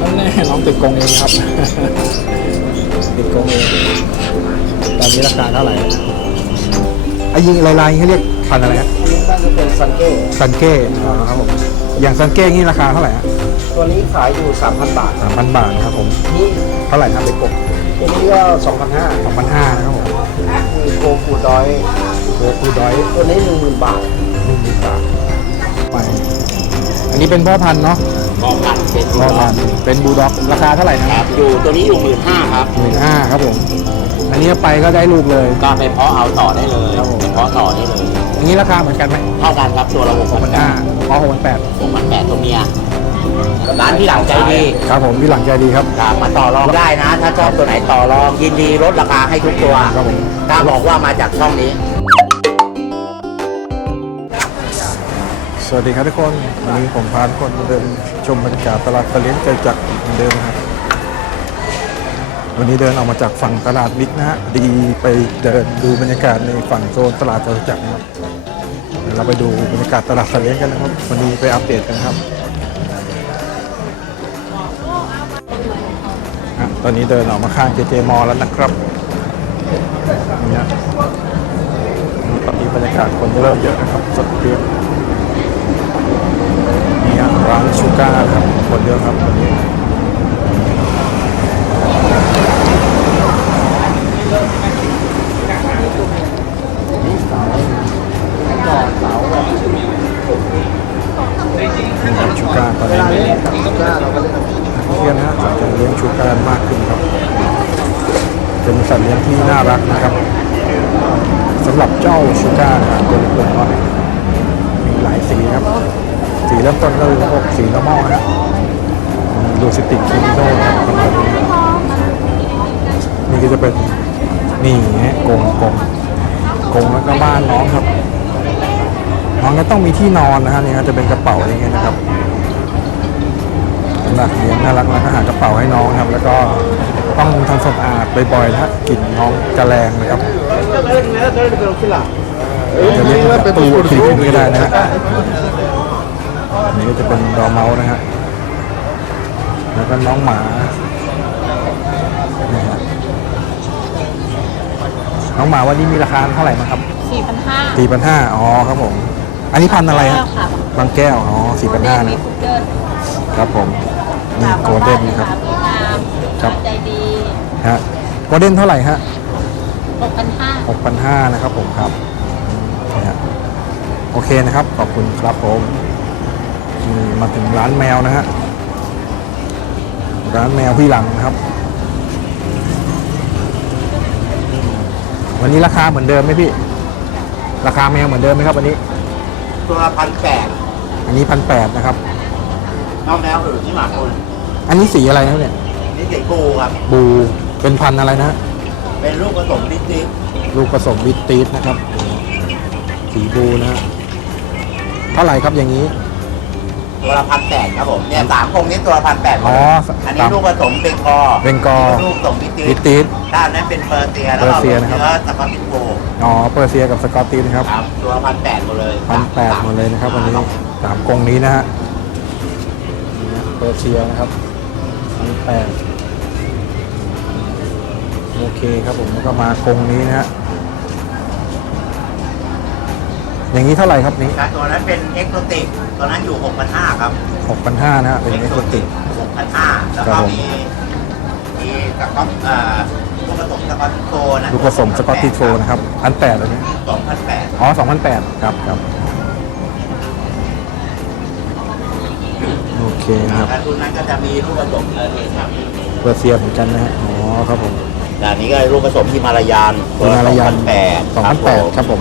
นั่นแน่น้องติดกรงเองครับ ติดกรงเองตอนนี้ราคาเท่าไหร่ไอ้ยิงลายๆเขาเรียกพันธุ์อะไรฮะอันนี้น่าจะเป็นซันเก้ซันเก้อ๋อครับผมอย่างซันเก้นี่ราคาเท่าไหร่ฮะตัวนี้ขายอยู่3,000 บาทสามพันบาทนะครับผมนี่เท่าไหร่ครับไปกบตัวนี้ก็2,500 สองพันห้านะครับผมมีโคฟูดอยโคคูดอยตัวนี้10,000บาทหนึ่งหมื่นบาทไป อันนี้เป็นพ่อพันธุ์เนาะ พอพันเป็นพ่อพันธุ์เป็นบูลด็อกราคาเท่าไหร่นะคครัรับบอยู่ตัวนี้อยู่หมื่นห้าครับ หมื่นห้าครับผมอันนี้ไปก็ได้ลูกเลย ก็ไปเพาะเอาต่อได้เลยครับผม ไปเพาะต่อได้เลยอันนี้ราคาเหมือนกันไหมเท่ากันครับตัวละหกหกพัพันนห้าอ๋อหกพันแปดหกพันแปดตัวเมียร้านที่หลังใจดีครับผมพี่หลังใจดีครับ ครับมาต่อรองได้นะ ถ้าชอบตัวไหนต่อรองยินดีลดราคาให้ทุกตัวครับผม ถ้าบอกว่ามาจากช่องนี้ สวัสดีครับทุกคน วันนี้ผมพาทุกคนมาเดินชมบรรยากาศตลาดตะเลียงใจจักรเหมือนเดิมครับ วันนี้เดินออกมาจากฝั่งตลาดบิ๊กนะฮะ ดีไปเดินดูบรรยากาศในฝั่งโซนตลาดจตุจักรนะครับเดี๋ยวเราไปดูบรรยากาศตลาดตะเลียงกันนะครับ วันนี้ไปอัปเดตกันครับอะตอนนี้เดินออกมาข้างเจเจมอแล้วนะครับเนี่ยตอนนี้บรรยากาศคนเริ่มเยอะนะครับสดเปรี้ยวนี่ฮะ ร้านชูก้าครับคนเยอะครับวันนี้นี่ครับชูก้าตอนนี้นักเที่ยวนะฮะสนใจเลี้ยงชูก้ามากขึ้นครับเป็นสัตว์เลี้ยงที่น่ารักนะครับสำหรับเจ้าชูก้าครับตัวเล็กๆน้อยมีหลายสีครับ สีเริ่มต้นก็คือพวกสีน้ำมอลนะดูสติกคิมิโน่ครับประมาณนี้นี่ก็จะเป็นนี่ฮะกงกงกงแล้วก็บ้านน้องครับ น้องก็ต้องมีที่นอนนะฮะนี่ครับจะเป็นกระเป๋าอย่างเงี้ยนะครับสำหรับเลี้ยงน่ารักแล้วก็หากระเป๋าให้น้องครับ แล้วก็ต้องทำความสะอาดบ่อยๆนะฮะกลิ่นน้องจะแรงนะครับจะเลี้ยงแบบตู้ทีมก็ได้นะฮะ อันนี้ก็จะเป็นดอร์เมาส์นะฮะแล้วก็น้องหมานี่ฮะน้องหมาวันนี้มีราคาเท่าไหร่นะครับสี่พันห้าสี่พันห้าอ๋อครับผม อันนี้พันธุ์อะไรฮะค่ะบางแก้วอ๋อสี่พันห้ามีนะฟุตเดิลครับผมนี่โกลเด้นครับมีงามครับใจดีฮะโกลเด้นเท่าไหร่ฮะหกพันห้าหกพันห้านะครับผมครับนี่ฮะโอเคนะครับ ขอบคุณครับผม นี่มาถึงร้านแมวนะฮะ ร้านแมวพี่หลังนะครับ วันนี้ราคาเหมือนเดิมไหมพี่ ราคาแมวเหมือนเดิมไหมครับวันนี้ ตัวละพันแปดอันนี้พันแปดนะครับน้องแมวหรือที่หมาคุณอันนี้สีอะไรครับเนี่ย นี่เด็กกูครับ บูเป็นพันธุ์อะไรนะ เป็นลูกผสมนิดนิดลูกผสมบิตตีสนะครับ สีบูนะฮะเท่าไหร่ครับอย่างนี้ ตัวละพันแปดครับผมเนี่ยสามกรงนี้ตัวละพันแปดอ๋ออันนี้ลูกผสมเป็นคอเป็นกอลูกผสมนิดนิบิดตตีสถ้าอันนั้นเป็นเปอร์เซียแล้วเปอร์ก็เซียนะครับเนื้อสปาติโกอ๋อเปอร์เซียกับสกอตติชนะครับครับตัวพันแปดหมดเลยพันแปดหมดเลยนะครับวันนี้สามกรงนี้นะฮะเปอร์เซียนะครับพันแปดโอเคครับผมแล้วก็มากรงนี้นะฮะ อย่างนี้เท่าไหร่ครับนี้ตัวนั้นเป็นเอ็กโซติกตัวนั้นอยู่หกพันห้าครับหกพันห้านะฮะเป็นเอ็กโซติกหกพันห้าแล้วครัก็บผมมีมีสก๊อตอ่าลูกผสมสก๊อตโตนะลูกผสมสกอตติชโฟนะครับพันแปดเลยนี้สองพันแปดอ๋อสองพันแปดครับครับโอเคครับแล้วรุ่นนั้นก็จะมีลูกผสมเออเทครับเปอร์เซียเหมือนกันนะฮะอ๋อครับผมด้านนี้ก็ลูกผสมฮิมาลายันฮิมาลายันแปดสองพันแปดครับผม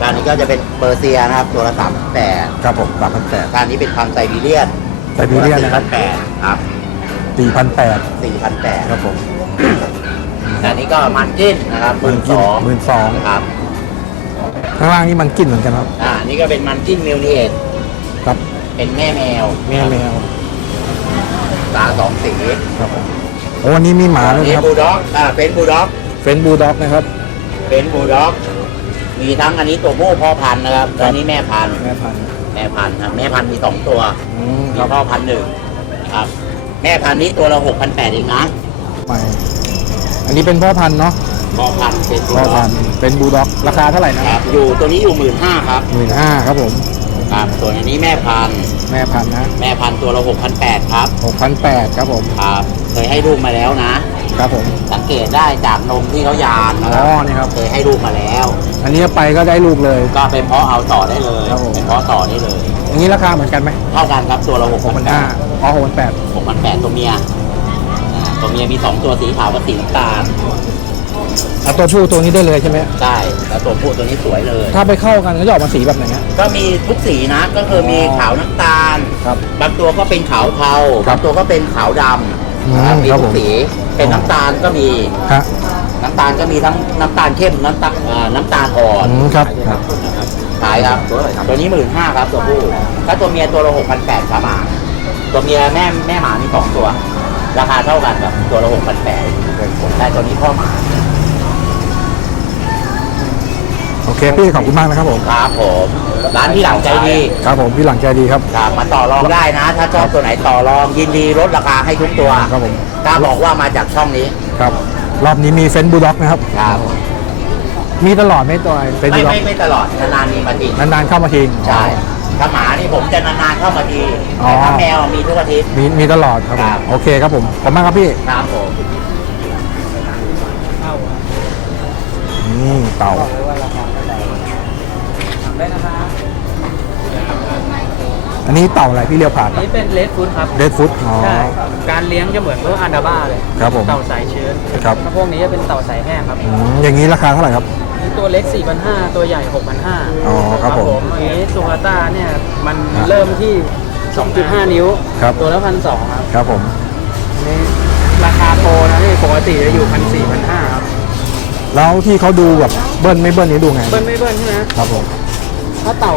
ด้านนี้ก็จะเป็นเปอร์เซียนะครับ ตัวละสามพันแปดครับผมสามพันแปดด้านนี้เป็นพันธุ์ไซบีเรียนไซบีเรียนนะครับแปดครับสี่พันแปดสี่พันแปดครับผมด้านนี้ก็มันจิ้นนะครับหมัมื่นนกิสนองหมื่นสองครับข้างล่างนี่มันกินเหมือนกันครับ อ่า นี่ก็เป็นมันจิ้นมิวเนียครับ เป็นแม่แมว แม่แมว ตาสองสี ครับผมโอ้วันนี้มีหมาด้วยนี่นะครับบูลด็อก อ่า เป็นบูลด็อกเฟนบูลด็อกนะครับ เป็นบูลด็อก มีทั้งอันนี้ตัวผู้พ่อพันธุ์นะครับอันนี้แม่พันธุ์แม่พันธุ์แม่พันธุ์ครับแม่พันธุ์มีสองตัวอืมมีครับพ่อพันธุ์หนึ่งครับ แม่พันธุ์นี้ตัวละหกพันแปดเองนะใหม่อันนี้เป็นพ่อพันธุ์เนาะพ่อพันธุ์เป็นพ่อพันธุ์เป็นบูลด็อกราคาเท่าไหร่นะครับอยู่ตัวนี้อยู่หมื่นห้าครับหมื่นห้าครับผมครับส่วนอันนี้แม่พันธุ์แม่พันธุ์นะแม่พันธุ์ตัวละหกพันแปดครับหกพันแปดครับผมครับเคยให้ลูกมาแล้วนะ ครับผม สังเกตได้จากนมที่เขายานนะคอ๋รัอบนี่ครับ เคยให้ลูกมาแล้ว อันนี้ไปก็ได้ลูกเลย ก็เป็นเพาะเอาต่อได้เลยครับผม เป็นเพาะต่อได้เลยอย่างนี้ราคาเหมือนกันไหมเท่ากันครับตัวละหกหกพัพันนแปห้าดอ๋อหกพันแปดหกพันแปดตัวเมียอ่าตัวเมียมีสองตัวสีขาวกับสีน้ำตาลเอาตัวผู้ตัวนี้ได้เลยใช่ไหมใช่แล้วตัวผู้ตัวนี้สวยเลย ถ้าไปเข้ากันก็จะออกมาสีแบบไหนฮะ ก็มีทุกสีนะก็คือมีขาวน้ำตาล ครับ บางตัวก็เป็นขาวเทาครับบางตัวก็เป็นขาวดอืมำนะครับมีครับทุผกม สี เป็นน้ำตาลก็มี ฮะ น้ำตาลก็มีทั้งน้ำตาลเข้มน้ำตาลอ่าน้ำตาลอ่อนอืมครับครับ ขายครับ ตัวนี้หมื่นห้าครับตัวผู้ ถ้าตัวเมียตัวละหกพันแปดครับหมาตัวเมียแม่แม่หมามีสองตัว ราคาเท่ากันครับตัวละหกพันแปดแต่ตัวนี้พ่อหมาโอเคพี่ขอบคุณมากนะครับผม ครับผมร้านที่หลังใจดี ครับผมพี่หลังใจดีครับ ครับมาต่อรองได้นะ ถ้าชอบตัวไหนต่อรองยินดีลดราคาให้ทุกตัว ครับผม กล้าบอกว่ามาจากช่องนี้ครับ รอบนี้มีเฟนบูลด็อกนะครับ ครับมีตลอดไหม่ตัวเฟนไม่บูลด็อกไม่ไม่ตลอดนานๆมีมาทีนานๆเข้ามาที ใช่ถ้าหมานี่ผมจะนานๆเข้ามาทีอ๋อ แต่ถ้าแมวมีทุกอาทิตย์ มีมีตลอดครับผมครับ โอเคครับผมขอบคุณมากครับพี่ครับผมนี่เต่า อันนี้เต่าอะไรพี่เรียวผ่านอันนี้เป็นเลดฟูดครับเดดฟุตอ๋อ ใช่การเลี้ยงจะเหมือนพวกอันดาบ้าเลยครับผมเต่าสายชื้นครับ ถ้าพวกนี้จะเป็นเต่าสายแห้งครับอืมอย่างนี้ราคาเท่าไหร่ครับนี่ตัวเล็ก 4,500 ตัวใหญ่ 6,500อ๋อครับผมอันนี้ซูกาต้าเนี่ยมันครับเริ่มที่ 2.5 นิ้ว ครับ ตัวละพันสองครับครับผม อันนี่ราคาโปรนะนี่ปกติจะอยู่พันสี่พันห้าครับแล้วที่เขาดูแบบเบิ้ลไม่เบิ้ลนี้ดูไง เบิ้ลไม่เบิ้ลใช่ไหมครับผม ถ้าเต่า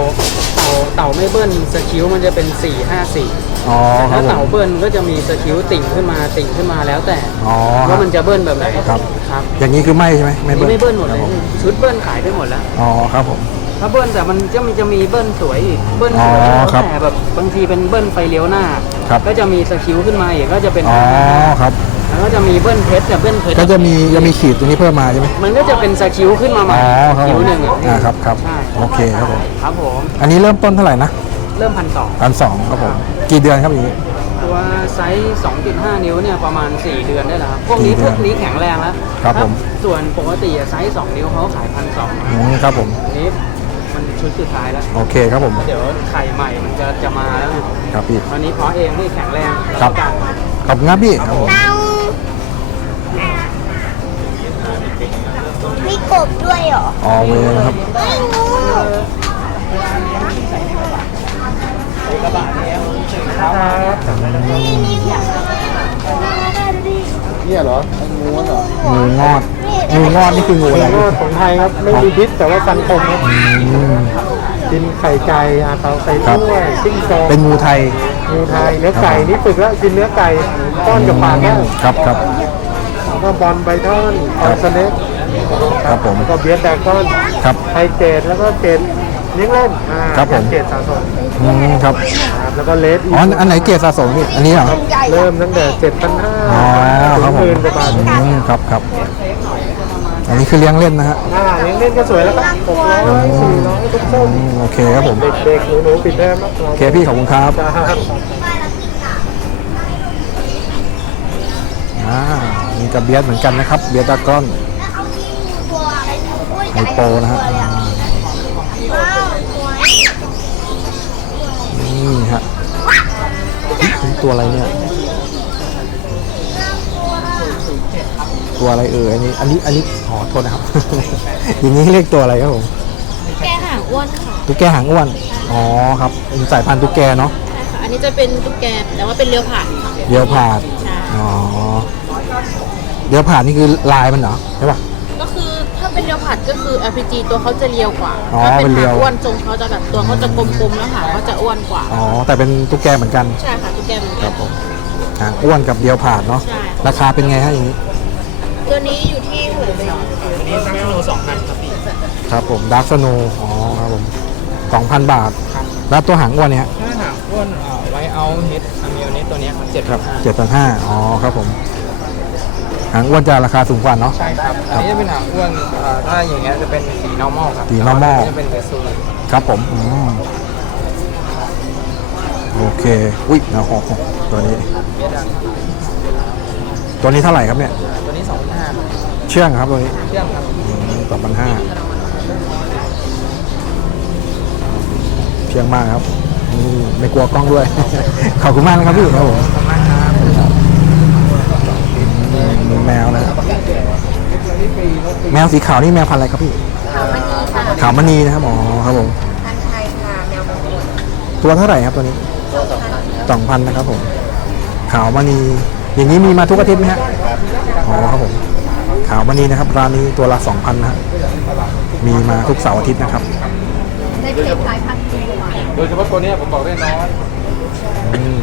เต่าเต่าไม่เบิ้ลสคิวมันจะเป็น4 5 4อ๋อครัถ้าบผเต่าม เบิ้ลก็จะมีสคิวติ่งขึ้นมาติ่งขึ้นมาแล้วแต่อ๋อครัว่าบ มันจะเบิ้ลแบบไหนครับ ครับอย่างนี้คือไม่ใช่ไหมไม่นี่เบิ้ลไม่เบิ้ลหมดเลคยรับผมชุดเบิ้ลขายไปหมดแล้ว อ๋อครับผม ถ้าเบิ้ลแต่มันจะมีจะมีเบิ้ลสวยอีกเบิ้ลสวยอ๋อแล้วครับแต่แบบบางทีเป็นเบิ้ลไฟเลี้ยวหน้า ครับ ก็จะมีสคิวขึ้นมาอีกก็จะเป็นอ๋อครับ แล้วก็จะมีเบิ้ลเพชรแต่เบิ้ลเพชรก็จะมีจะมีขีดตรงนี้เพิ่มมาใช่ไหมมันก็จะเป็นสคิวขึ้นมาใหม่อ๋อครับคิผวมหนึ่งอะอ่าครับครับใช่โอเคครับผมครับผมอันนี้เริ่มต้นเท่าไหร่นะเริ่มพันสองพันสองครับผมกี่เดือนครับอย่างนี้ ตัวไซส์ 2.5 นิ้วเนี่ยประมาณ 4 เดือนได้แล้วครับพวกนี้สี่เดืพอนวกนี้แข็งแรงแล้วครับผม ส่วนปกติอะไซส์ 2 นิ้วเขาขายพันสองอืมครับผมอันนี้มันชุดสุดท้ายแล้ว โอเคครับผมเดี๋ยวไข่ใหม่มันจะจะมาแล้วไงครับพี่วันนี้เพาะเองนี่แข็งแรงครับกันขอบคุณครับพี่ครับผม มีกบด้วยเหรออ๋อเวรนะครับ ไม่งูเนี่ยเหรอไอ้งูเหรองูงอดงูงอดนี่คืองูอะไรงูของไทยครับ ไม่มีพิษแต่ว่าฟันคมครับอืมกินไข่ไก่อาเตาไก่ครับด้วยจิ้งจอกเป็นงูไทย งูไทย เนื้อไก่นี่ฝึกแล้วกินเนื้อไก่ต้อนกับปากแล้วครับครับแล้วก็บอลไบทอนอครัอบนสเน็ก ครับผม แล้วก็เบียร์แดกก้อนครับไทยเกตแล้วก็เกตเลี้ยงเล่นอ่าครับผมเกตสะสมอืมครับ ครับแล้วก็เลสอีกอ๋อ อันไหนเกรดสะสมพี่ อันนี้เหรอเริ่มตั้งแต่เจ็ดพันห้าอ๋อ ครับหผมมื่นกว่าบาทอืมครับครับ อันนี้คือเลี้ยงเล่นนะฮะอ่าเลี้ยงเล่นก็สวยแล้วครับหกร้อยสี่ร้อยทุกส้มอืมโอเคครับผม เด็กๆหนูๆปิดเทอมแล้วโอเคพี่ขอบคุณครับ ครับ อ่ามีกระเบียดเหมือนกันนะครับ เบียดดากอน ไฮโปนะฮะว้าวสวยนี่ฮะเฮ้ยเป็นตัวอะไรเนี่ย ตัวอะไรเอ่ยอันนี้ อันนี้อันนี้ขอโทษนะครับ อย่างนี้เรียกตัวอะไรครับผมแกหางอ้วนค่ะตุ๊กแกหางอ้วนอ๋อครับเป็นสายพันธุ์ตุ๊กแกเนาะใช่ค่ะอันนี้จะเป็นตุ๊กแกแต่ว่าเป็นเลี้ยวผ่านค่ะเดียวผาดใช่อ๋อเดียวผาดนี่คือลายมันเหรอใช่ป่ะก็คือถ้า เป็นเลี้ยวผ่านก็คือ LPG ตัวเขาจะเรียวกว่าอ๋อถ้าเป็นเป็นเรีหายวงอ้วนทรงเขาจะแบบตัวเขาจะกลมๆแล้วหางเขาจะอ้วนกว่า อ๋อ แต่เป็นตุ๊กแกเหมือนกัน ใช่ค่ะตุ๊กแกเหมือนคกัรัน บผมหางอ้วนกับเดียวผาดเนาะ ใช่ ราคาเป็นไงฮะอย่างนี้ ตัวนี้อยู่ที่หมื่นสองอันนี้ซักโลสองพันครับพี่ครับผมดาร์ s สโนอ๋อครับผมสองพันบาท แล้วตัวหางอ้วนเนี่ยฮะถ้าหางอ้วนเอ่อไว้อเอาเฮดอะมิโอเนสตัวเนี้ยครับเจ็ดครับห้าเจ็ดพันห้าอ๋อครับผมหางอ้วนจะราคาสูงกว่าเนาะ ใช่ครับ อันนี้จะเป็นหางอ้วนอ่าถ้าอย่างเงี้ยจะเป็นสี normal ครับสี normal อัจะเป็นเทสซูครับผมอืมโอเค อุ้ยโอ้โหตัวนี้ เมียดังตัวนี้เท่าไหร่ครับเนี่ยตัวนี้สองห้าเชื่องครับตัวนี้เชื่องครับสองพันห้าเชื่องมากครับอืมไม่กลัวกล้องด้วย ขอบคุณมากนะครับพี่ครับผมขอบคุณมากครับอืมมี แมวนะครับแมวสีขาวนี่แมวพันธุ์อะไรครับพี่ขาวมณีค่ะขาวมณีนะครับอ๋อครับผมพันไทยค่ะแมวมงคลตัวเท่าไหร่ครับตัวนี้สองพันนะครับผมขาวมณีอย่างนี้มีมาทุกอาทิตย์ไหมฮะอ๋อครับผมขาวมณีนะครับร้านนี้ตัวละสองพันนะฮะมีมาทุกเสาร์อาทิตย์นะครับได้เพลงคล้ายพันธุ์ตัวโดยเฉพาะตัวเนี้ยผมบอกได้น้อยอืม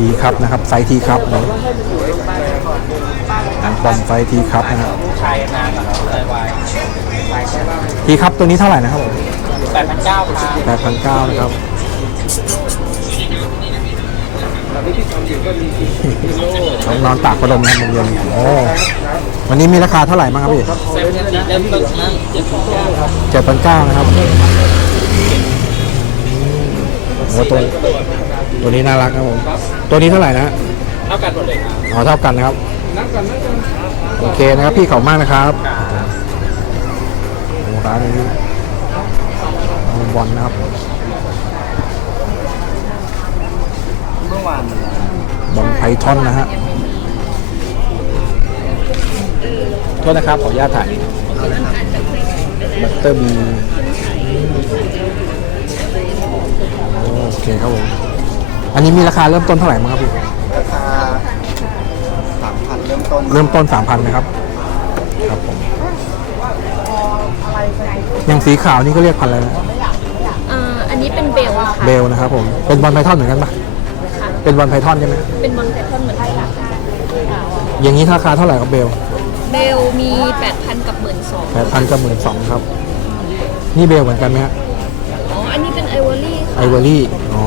ทีครับนะครับไซส์ทีครับนี่หนังปอมไซส์ทีครับนะครับชายนานกับเลยวายทีครับตัวนี้เท่าไหร่นะครับผมแปดพันเก้าครับแปดพันเก้านะครับน้องนอนตากพัดลมนะครับโรงเรียนโอ้วันนี้มีราคาเท่าไหร่บ้างครับพี่เซเว่นนี้เริ่มต้นที่เจ็ดพันเก้าครับเจ็ดพันเก้านะครับโอ้ตัว ตัวนี้น่ารักครับผม ตัวนี้เท่าไหร่นะฮะเท่ากันหมดเลยครับอ๋อเท่ากันนะครับโอเคนะครับพี่เขามากนะครับโอ้ร้านนี้บอลนะครับ เมื่อวานบอลไพทอนนะฮะโทษนะครับ ขออนุญาตถ่ายบัตเตอร์บีโอเคครับผม อันนี้มีราคาเริ่มต้นเท่าไหร่มั้งครับพี่ราคาสามพันเริ่มต้นเริ่มต้นสามพันนะครับ ครับผมอย่างสีขาวนี่ก็เรียกพันอะไรนะอ่าอันนี้เป็นเบลค่ะเบลนะครับผมเป็นบอลไพทอนเหมือนกันปะเป็นบอลไพทอนใช่ไหมเป็นบอลไพทอนเหมือนกันค่ะอย่างนี้ราคาเท่าไหร่ครับเบลเบลมี8,000กับ12,000แปดพันกับหมื่นสองครับนี่เบลเหมือนกันไหมฮะอ๋ออันนี้เป็นไอวอรี่ไอเวอรี่อ๋อ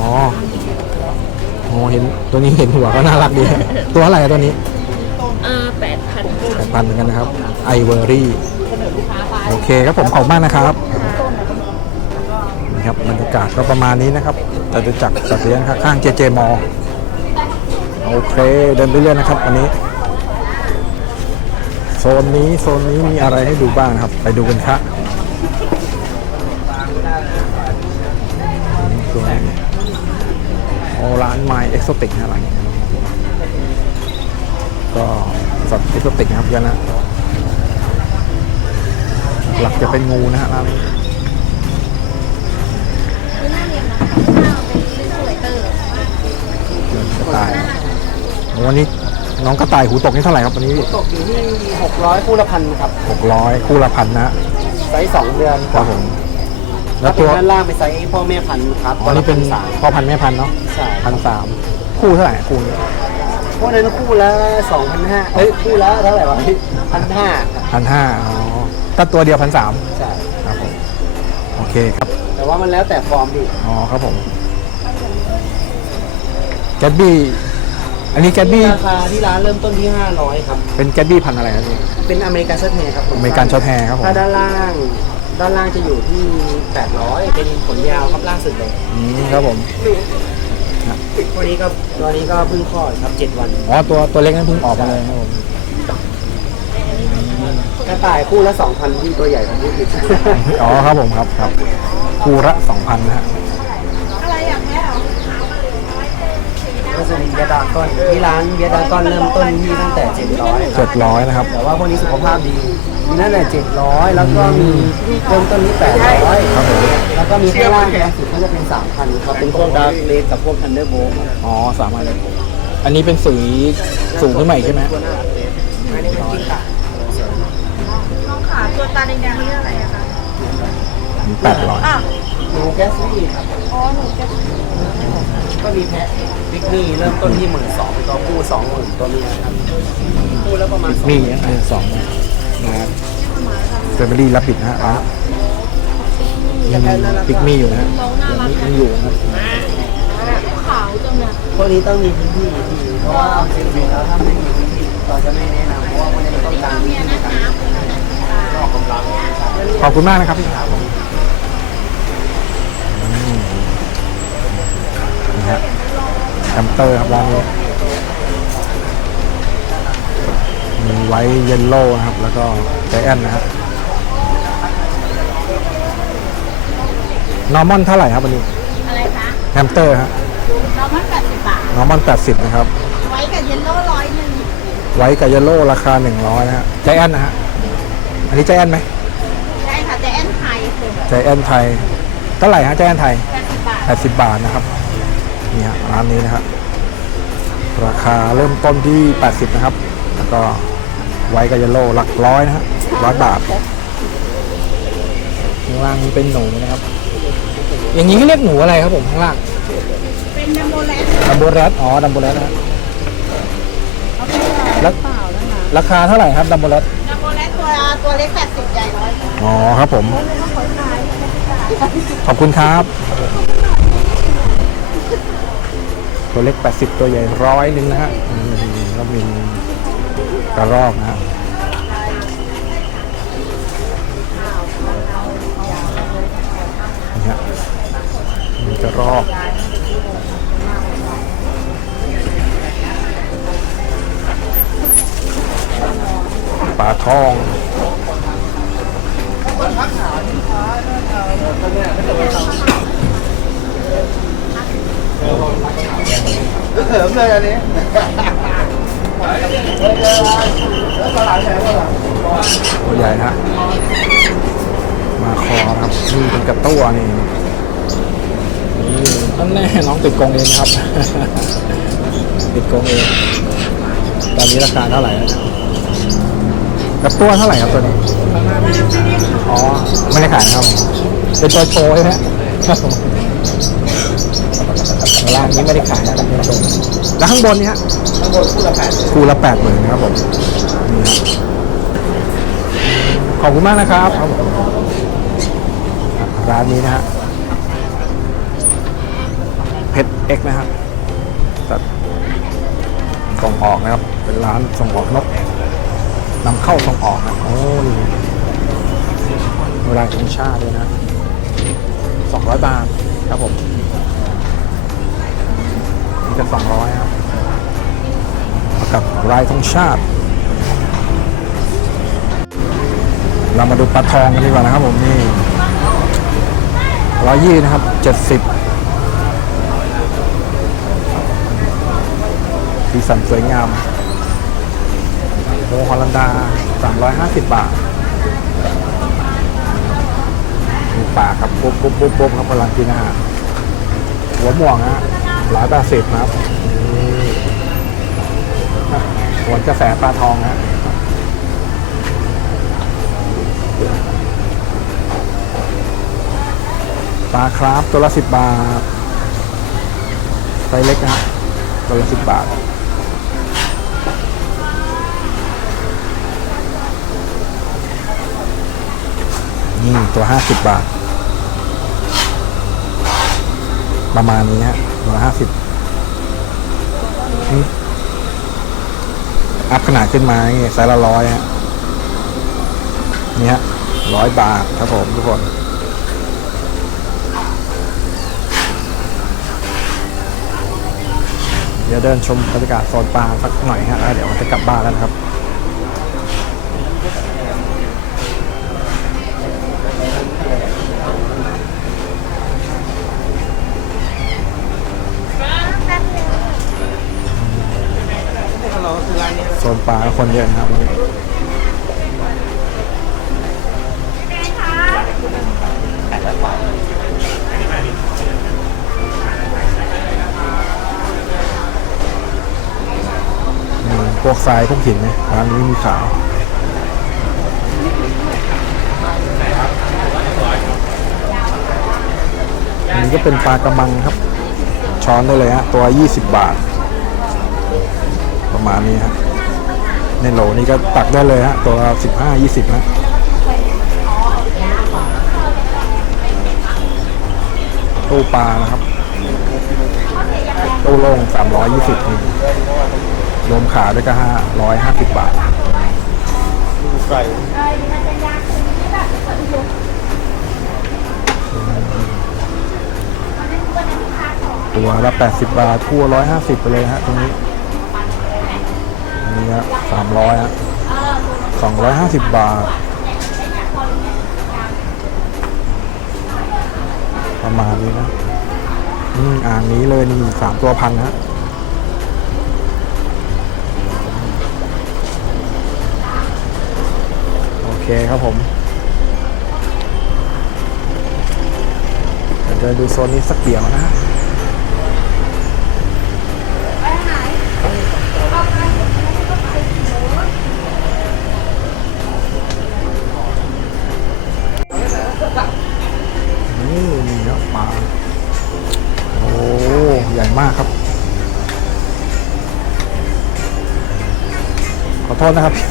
อ๋อเห็นตัวนี้เห็นหัวก็น่ารักดีตัวอะไรอะตัวนี้อ่า8,000แปดพันเหมือนกันนะครับไอเวอรี่โอเคครับผมขอบคุณมากนะครับนี่ครับบรรยากาศก็ประมาณนี้นะครับแต่จะจักรสัตว์เลี้ยงข้างเจเจมอโอเคเดินไปเรื่อยนะครับวันนี้โซนนี้โซนนี้มีอะไรให้ดูบ้างครับ ไปดูกันครับตัวนี้โอ ร้านไมเอ็กโซติกนะร้านนี้ก็สัตว์เอ็กโซติกนะครับเยอะนะหลักจะเป็นงูนะฮะร้านนี้กระต่ายวันนี้น้องกระต่ายหูตกนี่เท่าไหร่ครับวันนี้ตกอยู่ที่หกร้อยคู่ละพันครับหกร้อยคู่ละพันนะไซส์สองเดือนครับผม แล้แล้ววตัตัววด้านล่างเป็นไซส์พ่อแม่พันธุ์ครับอ๋อนี่เป็นสามพ่อพันธุ์แม่พันธุ์เนาะใช่พันสามคู่เท่าไหร่คู่นี้พวกนั้นคู่ละสองพันห้าเอ้ยคู่ละเท่าไหร่วะพันห้าพันห้าอ๋อถ้าตัวเดียวพันสามใช่ครับผมโอเคครับแต่ว่ามันแล้วแต่ฟอร์มดิอ๋อครับผมแกตบี้อันนี้แกตบี้ราคาที่ร้านเริ่มต้นที่ 500 ครับ เป็นแกตบี้พันธุ์อะไรครับนี่ เป็นอเมริกันช็อตแฮร์ครับผอเมริกันช็อตแฮร์ครับผม ถ้าด้านล่าง ด้านล่างจะอยู่ที่ 800 เป็นขนยาวครับล่าสุดเลยอืมครับผม ตัวนี้ก็ตัวนี้ก็เพิ่งคลอดครับ 7 วันอ๋อตัวตัวเล็กนั้นเพิ่งออกมาเลยครับผมกระต่ายคู่ละ2,000ที่ตัวใหญ่ผมพูดผิด อ๋อครับผมครับครับ คู่ละสองพันนะฮะ ก็จะมีเบียร์ดราก้อนที่ร้านเบียร์ดราก้อนเริ่มต้นที่ตั้งแต่700คเจ็รับดร้อยนะครับ แต่ว่าพวกนี้สุขภาพดีมีนั่นแหละ700 แล้วก็มีเริ่มต้นที่800ครับผมแล้วก็มีข้างล่างแพงสุดก็จะเป็น3,000ครับเป็นพวกดาร์กเลสกับพวกทันเดอร์โบอ๋อสามพันเลยอันนี้เป็นสีสูงขึ้นมาอีกใช่ไหมน้าเลสไม่ได้เป็นกิ้งก่าน้องขาตัวตาแดงๆนี่อะไรอะคะแปดร้อยหนูแก๊สซี่ครับอ๋อหนูจะ ก็มีแพะบิ๊กนี่เริ่มต้นที่หมื่นสองเป็นตัวผู้สองหมื่นตัวเมียครับคู่แล้วประมาณมีอันสองนะครับเฟเบอรี่รับบิดนะฮะร้านปิกมี่อยู่นะฮะยังอยู่นะครับขาวจังเลยพวกนี้ต้องมีพื้นที่ที่เพราะว่าจริงๆแล้วถ้าไม่มีพื้นที่เราจะไม่แนะนำเพราะว่ามันจะต้องการพื้นที่ในการออกกำลังขอบคุณมากนะครับพี่อืมนี่ฮะ แคมเตอร์ครับร้านนี้มีไวท์เยลโล่นะครับ แล้วก็ใจแอนนะฮะนอร์มอนเท่าไหร่ครับวันนี้อะไรคะแฮมสเตอร์ฮะเรามันแปดสิบบาทนอร์มอน80นะครับ ไว้กับเยลโล่ร้อยหนึ่งไว้กับเยลโล่ราคา 100นะฮะใจแอนนะฮะอันนี้ใจแอนไหมใช่ค่ะแต่แอนไทยคือใจแอนไทยเท่าไหร่ฮะใจแอนไทยแปดสิบบาท80บาทนะครับ นี่ฮะร้านนี้นะครับราคาเริ่มต้นที่ 80 นะครับ แล้วก็ไว้กับเยลโล่หลักร้อยนะฮะร้อยบาทข้างล่างนี้เป็นหนูนะครับ อย่างนี้เขาเรียกหนูอะไรครับผมข้างล่าง เป็นดัมโบแลนดัมโบแรดอ๋อดัมโบแรดนะฮะเขาเป็นแล้วเปล่าแล้วนะราคาเท่าไหร่ครับดัมโบแรดดัมโบแลนตัวตัวเล็กแปดสิบใหญ่ร้อยอ๋อครับผม ขอบคุณครับ ตัวเล็ก 80 ตัวใหญ่ร้อยหนึ่งนะฮะแล้วมีกระรอกนะฮะนี่ฮะมีกระรอกปลาทอง เสริมเลยอันนี้ตัวใหญ่ฮะมาคอนะครับนี่เป็นกระตัวนี่นี่นั่นแน่น้องติดกรงเองครับ ติดกรงเอง ตอนนี้ราคาเท่าไหร่แล้วเนี่ยกระตัวเท่าไหร่ครับตัวนี้ อ๋อ ไม่ได้ขายนะครับ เป็นตัวโชว์ใช่ไหมครับผมข้างล่างนี้ไม่ได้ขายนะเป็นตัวโชว์แล้วข้างบนนี้ฮะทั้งหมดคู่ละแปดคู่ละแปดหมื่นนะครับผมขอบคุณมากนะครับ ร้านนี้นะฮะเพชรเอ็กนะฮะจัดส่งออกนะครับ เป็นร้านส่งออกนกนำเข้าส่งออกนะโอ้นี่เวลาของชาติด้วยนะสองร้อยบาทครับผม จะสองร้อยครับกับรายธงชาติ เรามาดูปลาทองกันดีกว่านะครับผมนี่ร้อยยี่นะครับเจ็ดสิบสีสันสวยงามโมฮอลันดาสามร้อยห้าสิบบาทมีปากครับปุ๊บปุ๊บปุ๊บปุ๊บครับพลังกินอาหารหัวหม่วงฮะ ร้อยแปดสิบนะครับหวนกระแสปลาทองฮะปลาคราฟตัวละสิบบาทไซส์เล็กนะฮะตัวละสิบบาทนี่ตัวห้าสิบบาท ประมาณนี้ฮะ ตัวห้าสิบอัพขนาดขึ้นมาอย่างเงี้ยไซส์ละร้อยฮะนี่ฮะร้อยบาทครับผมทุกคนเดี๋ยวเดินชมบรรยากาศโซนปลาสักหน่อยฮะแล้วเดี๋ยวมันจะกลับบ้านแล้วนะครับ เราคือร้านนี้ โซนปลา คนเยอะนะครับวันนี้อืมพวกทรายพวกหินนี่ยร้านนี้มีขายอันนี้ก็เป็นปลากระมังครับ ช้อนได้เลยฮะตัว 20 บาท ประมาณนี้ฮะ ในโหลนี้ก็ตักได้เลยฮะตัว15 20นะตู้ปลานะครับตู้โล่ง320นี่สิบรวมขาด้วยก็550บาทดูไก่ตัวละ80 บาท ทั่ว 150 ไปเลยฮะ ตรงนี้ นี้ฮะ300ฮะ250บบาท ประมาณนี้นะอืมอ่างนี้เลยนี่สามตัวพันฮะโอเคครับผมเดี๋ยวดูโซนนี้สักเดียวนะ ษนะครับพี่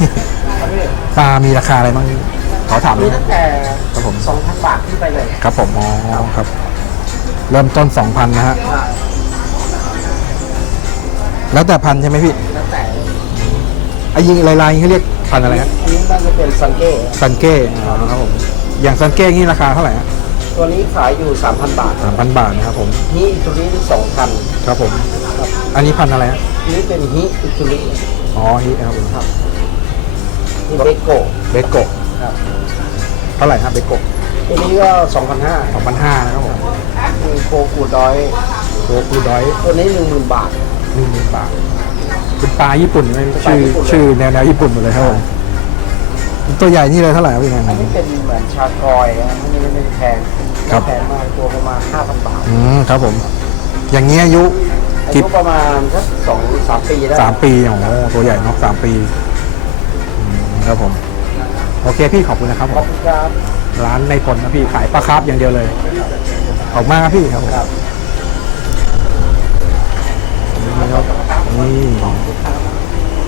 ปลามีราคาอะไรบ้างขอถามหมีน่อยตั้งแต่ครับผม2,000บาทขึ้นไปเลยครับผมอ๋อครับ เริ่มต้น 2,000นะฮะแล้วแต่พันธุ์ใช่ไหมพี่แล้วแต่ไอ้ยิงลายๆเขาเรียกพันธุ์อะไรฮะอันนี้น่าจะเป็นซันเก้ซันเก้อ๋อครับผมอย่างซันเก้นี่ราคาเท่าไหร่ฮะตัวนี้ขายอยู่ 3,000 บาทสามพันบาทนะครับผมฮิอิตุรินี่2,000ครับผม อันนี้พันธุ์อะไรฮะนี่เป็นฮิอิตุริ อ๋อฮิครับผมนี่เบโกะเบโกะครับเท่าไหร่ครับเบโกะตัวนี้ก็2,500สองพันห้านะครับผมมีโคกูดอย โคคูดอย ตัวนี้10,000บาทหนึ่งหมื่นบาทเป็นปลาญี่ปุ่นไหมปลาชื่อญี่ปุ่นเลย ชื่อแนวแนวญี่ปุ่นหมดเลยครับผมตัวใหญ่นี่เลยเท่าไหร่ครับพี่แนน อันนี้เป็นเหมือนชากอยนะอันนี้ไม่เป็นแพงครับ แพงมากตัวประมาณ5,000บาท อืมครับผม อย่างนี้อายุ อากี่ยุประมาณสักสองสามปีได้สามปีโอ้โหตัวใหญ่เนาะสามปีอืมครับผม โอเคพี่ขอบคุณนะครับผขอบมคุณครับ ร้านในพลนะพี่ขายปลาคาร์ฟอย่างเดียวเลยขอบคุณมากครับพี่ครับผมครับ นี่ครับนี่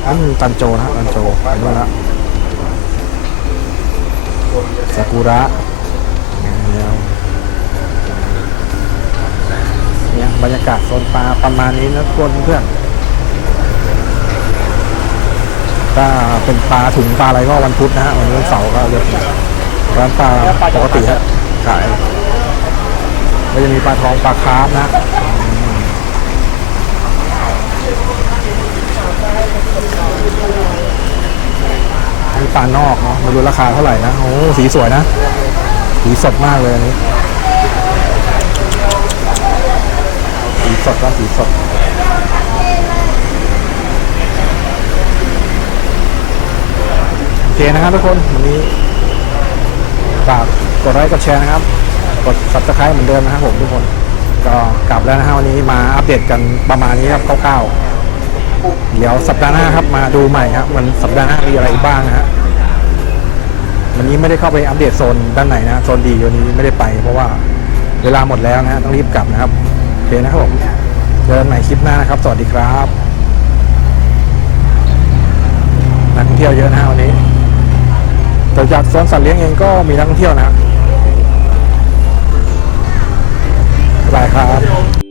อันตันโจนะฮะตันโจไปด้วยละซากุระเนี่ย เนี่ยบรรยากาศโซนปลาประมาณนี้นะทุกคนเพื่อนถ้าเป็นปลาถุงปลาอะไรก็วันพุธนะฮะวันนี้วันเสาร์ก็เลือกร้านปลาปกติฮะขายก็จะมีปลาทองปลาคาร์ฟนะนี่ปลานอกเนาะม่รู้ราคาเท่าไหร่นะโอ้สีสวยนะ สีสดมากเลยอันนี้ สีสดก็สีสดโอเคนะครับทุกคนวันนี้ฝากกดไลค์กดแชร์นะครับ กด subscribe เหมือนเดิมนะครับผมทุกคน ก็กลับแล้วนะฮะวันนี้มาอัปเดตกันประมาณนี้ครับคร่าวๆเดี๋ยวสัปดาห์หน้าครับมาดูใหม่ครับมันสัปดาห์หน้ามีอะไรบ้างนะฮะวันนี้ไม่ได้เข้าไปอัปเดตโซนด้านไหนนะโซนดีวันนี้ไม่ได้ไป เพราะว่าเวลาหมดแล้วนะฮะต้องรีบกลับนะครับ เคนะครับผมเจอกันใหม่คลิปหน้านะครับ สวัสดีครับนักท่องเที่ยวเยอะนะวันนี้แต่จากสวนสัตว์เลี้ยงเองก็มีนักท่องเที่ยวนะบายครับ